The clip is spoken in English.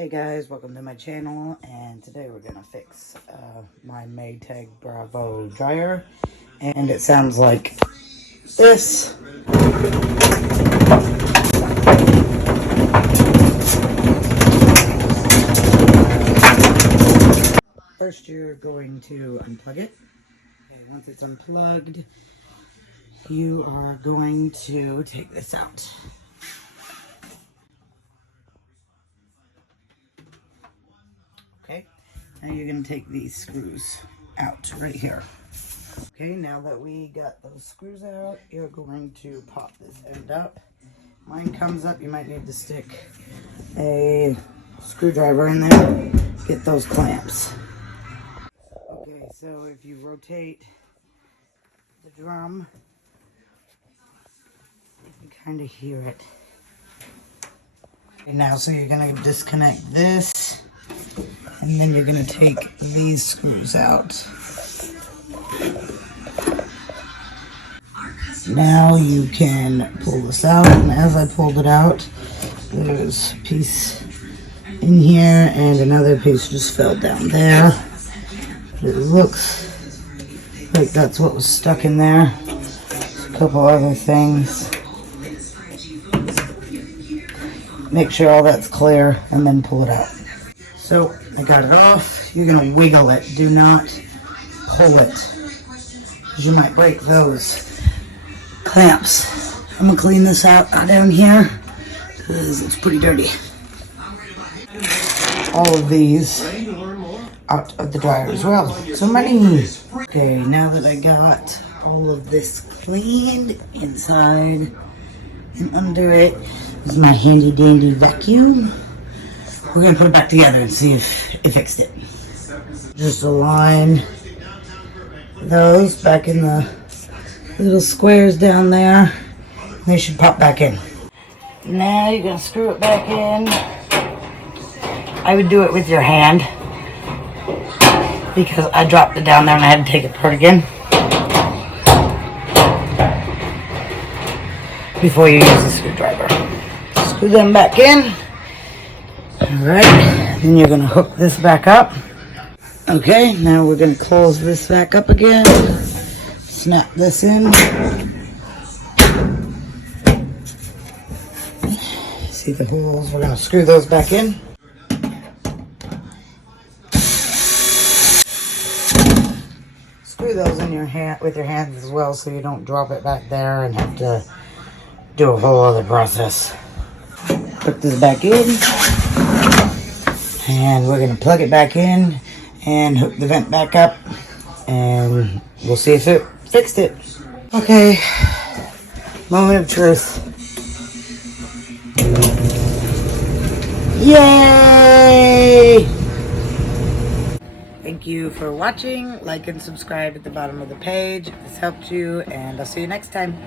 Hey guys, welcome to my channel, and today we're gonna fix my Maytag Bravo dryer, and it sounds like this. First you're going to unplug it. Okay, once it's unplugged, you are going to take this out. Okay, now you're going to take these screws out right here. Okay, now that we got those screws out, you're going to pop this end up. Mine comes up, you might need to stick a screwdriver in there, get those clamps. Okay, so if you rotate the drum, you can kind of hear it. Okay, now, so you're going to disconnect this. And then you're going to take these screws out. Now you can pull this out, and as I pulled it out, there's a piece in here and another piece just fell down there. It looks like that's what was stuck in there. A couple other things. Make sure all that's clear and then pull it out. So I got it off. You're going to wiggle it. Do not pull it, because you might break those clamps. I'm going to clean this out down here because it's pretty dirty. All of these out of the dryer as well. So many. Okay, now that I got all of this cleaned inside and under it, this is my handy dandy vacuum. We're going to put it back together and see if it fixed it. Just align those back in the little squares down there. They should pop back in. Now you're going to screw it back in. I would do it with your hand, because I dropped it down there and I had to take it apart again before you use the screwdriver. Screw them back in. Alright, then you're going to hook this back up. Okay, now we're going to close this back up again. Snap this in. See the holes? We're going to screw those back in. Screw those in your hand with your hands as well, so you don't drop it back there and have to do a whole other process. Put this back in. And we're going to plug it back in and hook the vent back up, and we'll see if it fixed it. Okay, moment of truth. Yay! Thank you for watching. Like and subscribe at the bottom of the page if this helped you, and I'll see you next time.